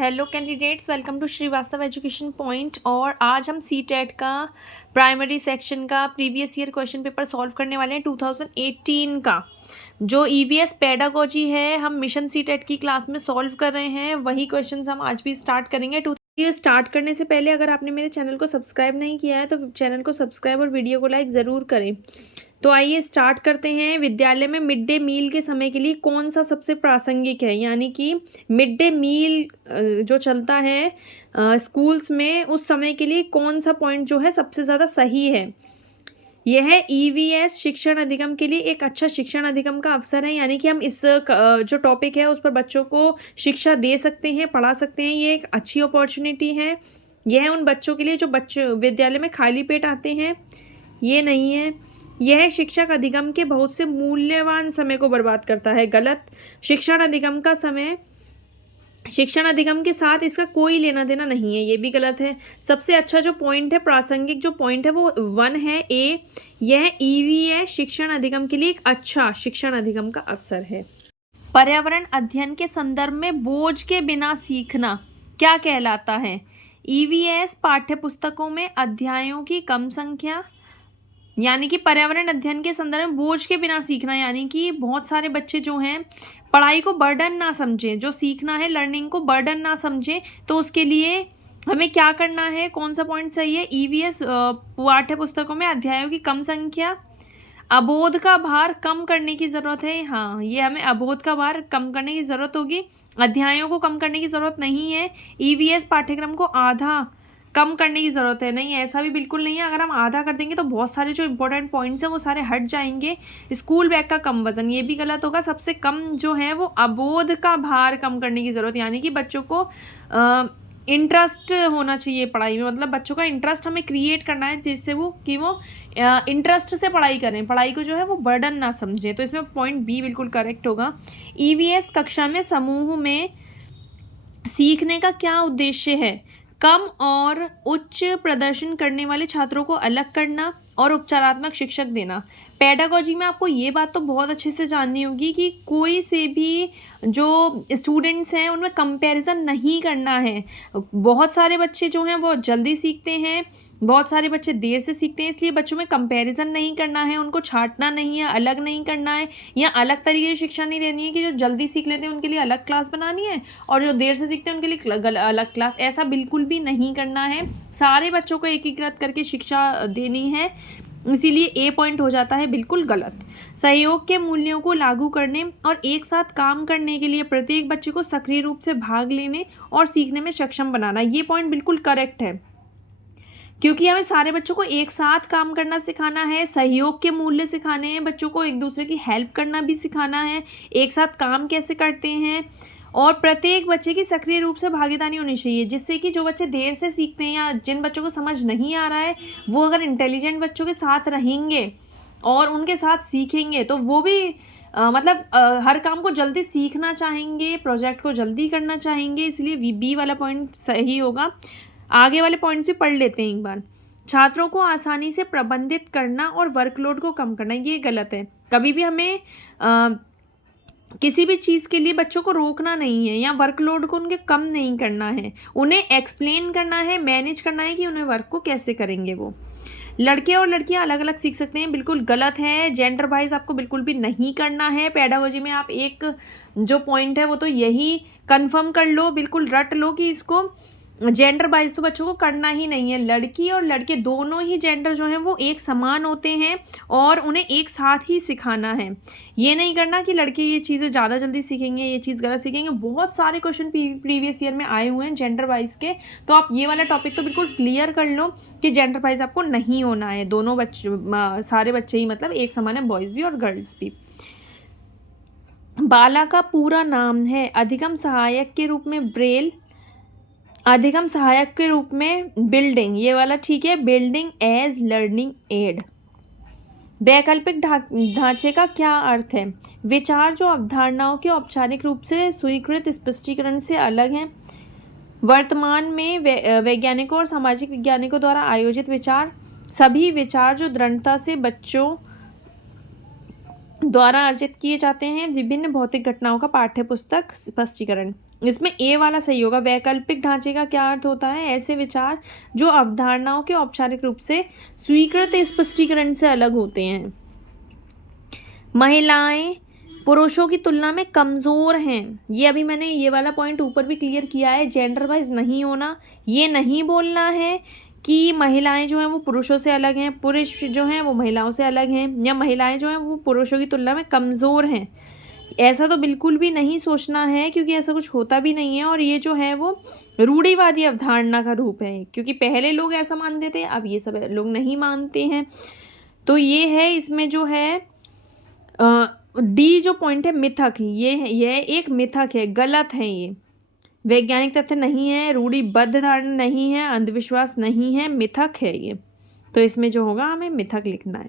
Hello candidates, welcome to Srivastava education point. और आज हम सीटेट का प्राइमरी सेक्शन का previous year question paper solve करने वाले हैं 2018 का। जो ईवीएस पेडागोजी है हम मिशन सीटेट की क्लास में सॉल्व कर रहे हैं, वही क्वेश्चंस हम आज भी स्टार्ट करेंगे। ये स्टार्ट करने से पहले अगर आपने मेरे चैनल को सब्सक्राइब नहीं किया है तो चैनल को सब्सक्राइब और वीडियो को लाइक ज़रूर करें। तो आइए स्टार्ट करते हैं। विद्यालय में मिड डे मील के समय के लिए कौन सा सबसे प्रासंगिक है, यानी कि मिड डे मील जो चलता है स्कूल्स में उस समय के लिए कौन सा पॉइंट जो है सबसे ज़्यादा सही है। यह ईवीएस शिक्षण अधिगम के लिए एक अच्छा शिक्षण अधिगम का अवसर है, यानी कि हम इस जो टॉपिक है उस पर बच्चों को शिक्षा दे सकते हैं, पढ़ा सकते हैं। ये एक अच्छी अपॉर्चुनिटी है। यह उन बच्चों के लिए जो बच्चे विद्यालय में खाली पेट आते हैं, ये नहीं है। यह शिक्षक अधिगम के बहुत से मूल्यवान समय को बर्बाद करता है, गलत। शिक्षण अधिगम के साथ इसका कोई लेना देना नहीं है, ये भी गलत है। सबसे अच्छा जो पॉइंट है, प्रासंगिक जो पॉइंट है, वो 1 है, ए। यह ईवीएस शिक्षण अधिगम के लिए एक अच्छा शिक्षण अधिगम का अवसर है। पर्यावरण अध्ययन के संदर्भ में बोझ के बिना सीखना क्या कहलाता है। ईवीएस पाठ्यपुस्तकों में अध्यायों की कम संख्या, यानी कि पर्यावरण अध्ययन के संदर्भ में बोझ के बिना सीखना, यानी कि बहुत सारे बच्चे जो हैं पढ़ाई को बर्डन ना समझें, जो सीखना है लर्निंग को बर्डन ना समझें। तो उसके लिए हमें क्या करना है, कौन सा पॉइंट सही है। ईवीएस पाठ्यपुस्तकों में अध्यायों की कम संख्या, अबोध का भार कम करने की ज़रूरत है। हाँ, ये हमें अबोध का भार कम करने की ज़रूरत होगी, अध्यायों को कम करने की ज़रूरत नहीं है। ईवीएस पाठ्यक्रम को आधा कम करने की ज़रूरत है, नहीं, ऐसा भी बिल्कुल नहीं है। अगर हम आधा कर देंगे तो बहुत सारे जो इंपॉर्टेंट पॉइंट्स हैं वो सारे हट जाएंगे। स्कूल बैग का कम वजन, ये भी गलत होगा। सबसे कम जो है वो अबोध का भार कम करने की ज़रूरत, यानी कि बच्चों को इंटरेस्ट होना चाहिए पढ़ाई में। मतलब बच्चों का इंटरेस्ट हमें क्रिएट करना है जिससे वो इंटरेस्ट से पढ़ाई करें, पढ़ाई को जो है वो बर्डन ना समझें। तो इसमें पॉइंट बी बिल्कुल करेक्ट होगा। ईवीएस कक्षा में समूह में सीखने का क्या उद्देश्य है। कम और उच्च प्रदर्शन करने वाले छात्रों को अलग करना और उपचारात्मक शिक्षक देना। पेडागोजी में आपको ये बात तो बहुत अच्छे से जाननी होगी कि कोई से भी जो स्टूडेंट्स हैं उनमें कंपैरिजन नहीं करना है। बहुत सारे बच्चे जो हैं वो जल्दी सीखते हैं, बहुत सारे बच्चे देर से सीखते हैं, इसलिए बच्चों में कंपैरिजन नहीं करना है, उनको छांटना नहीं है, अलग नहीं करना है, या अलग तरीके की शिक्षा नहीं देनी है कि जो जल्दी सीख लेते हैं उनके लिए अलग क्लास बनानी है और जो देर से सीखते हैं उनके लिए अलग क्लास। ऐसा बिल्कुल भी नहीं करना है। सारे बच्चों को एकीकृत करके शिक्षा देनी है, इसीलिए ए पॉइंट हो जाता है बिल्कुल गलत। सहयोग के मूल्यों को लागू करने और एक साथ काम करने के लिए प्रत्येक बच्चे को सक्रिय रूप से भाग लेने और सीखने में सक्षम बनाना, ये पॉइंट बिल्कुल करेक्ट है, क्योंकि हमें सारे बच्चों को एक साथ काम करना सिखाना है, सहयोग के मूल्य सिखाने हैं, बच्चों को एक दूसरे की हेल्प करना भी सिखाना है, एक साथ काम कैसे करते हैं, और प्रत्येक बच्चे की सक्रिय रूप से भागीदारी होनी चाहिए, जिससे कि जो बच्चे देर से सीखते हैं या जिन बच्चों को समझ नहीं आ रहा है वो अगर इंटेलिजेंट बच्चों के साथ रहेंगे और उनके साथ सीखेंगे तो वो भी हर काम को जल्दी सीखना चाहेंगे, प्रोजेक्ट को जल्दी करना चाहेंगे। इसलिए बी वाला पॉइंट सही होगा। आगे वाले पॉइंट्स भी पढ़ लेते हैं एक बार। छात्रों को आसानी से प्रबंधित करना और वर्कलोड को कम करना, ये गलत है। कभी भी हमें किसी भी चीज़ के लिए बच्चों को रोकना नहीं है या वर्कलोड को उनके कम नहीं करना है, उन्हें एक्सप्लेन करना है, मैनेज करना है कि उन्हें वर्क को कैसे करेंगे वो। लड़के और लड़कियां अलग अलग सीख सकते हैं, बिल्कुल गलत है। जेंडर वाइज आपको बिल्कुल भी नहीं करना है। पेडागोजी में आप एक जो पॉइंट है वो तो यही कंफर्म कर लो, बिल्कुल रट लो कि इसको जेंडर वाइज तो बच्चों को करना ही नहीं है। लड़की और लड़के दोनों ही जेंडर जो हैं वो एक समान होते हैं और उन्हें एक साथ ही सिखाना है। ये नहीं करना कि लड़के ये चीज़ें ज़्यादा जल्दी सीखेंगे, ये चीज़ गलत सीखेंगे। बहुत सारे क्वेश्चन प्रीवियस ईयर में आए हुए हैं जेंडर वाइज के, तो आप ये वाला टॉपिक तो बिल्कुल क्लियर कर लो कि जेंडर वाइज आपको नहीं होना है। दोनों बच्चे, सारे बच्चे ही मतलब एक समान है, बॉयज़ भी और गर्ल्स भी। बाला का पूरा नाम है अधिगम सहायक के रूप में ब्रेल, अधिगम सहायक के रूप में बिल्डिंग, ये वाला ठीक है, बिल्डिंग एज लर्निंग एड। वैकल्पिक ढांचे का क्या अर्थ है। विचार जो अवधारणाओं के औपचारिक रूप से स्वीकृत स्पष्टीकरण से अलग हैं। वर्तमान में वैज्ञानिकों और सामाजिक वैज्ञानिकों द्वारा आयोजित विचार, सभी विचार जो दृढ़ता से बच्चों द्वारा अर्जित किए जाते हैं। विभिन्न भौतिक घटनाओं का पाठ्यपुस्तक स्पष्टीकरण। इसमें ए वाला सही होगा। वैकल्पिक ढांचे का क्या अर्थ होता है? ऐसे विचार जो अवधारणाओं के औपचारिक रूप से स्वीकृत स्पष्टीकरण से अलग होते हैं। महिलाएं पुरुषों की तुलना में कमज़ोर हैं। ये अभी मैंने ये वाला पॉइंट ऊपर भी क्लियर किया है। जेंडर वाइज नहीं होना, ये नहीं बोलना है कि महिलाएं जो हैं वो पुरुषों से अलग हैं, पुरुष जो हैं वो महिलाओं से अलग हैं, या महिलाएं जो हैं वो पुरुषों की तुलना में कमज़ोर हैं। ऐसा तो बिल्कुल भी नहीं सोचना है, क्योंकि ऐसा कुछ होता भी नहीं है। और ये जो है वो रूढ़िवादी अवधारणा का रूप है, क्योंकि पहले लोग ऐसा मानते थे, अब ये सब लोग नहीं मानते हैं। तो ये है इसमें जो है डी जो पॉइंट है मिथक, ये एक मिथक है, गलत है ये। वैज्ञानिक तथ्य नहीं है, रूढ़िबद्ध धारणा नहीं है, अंधविश्वास नहीं है, मिथक है ये। तो इसमें जो होगा हमें मिथक लिखना है।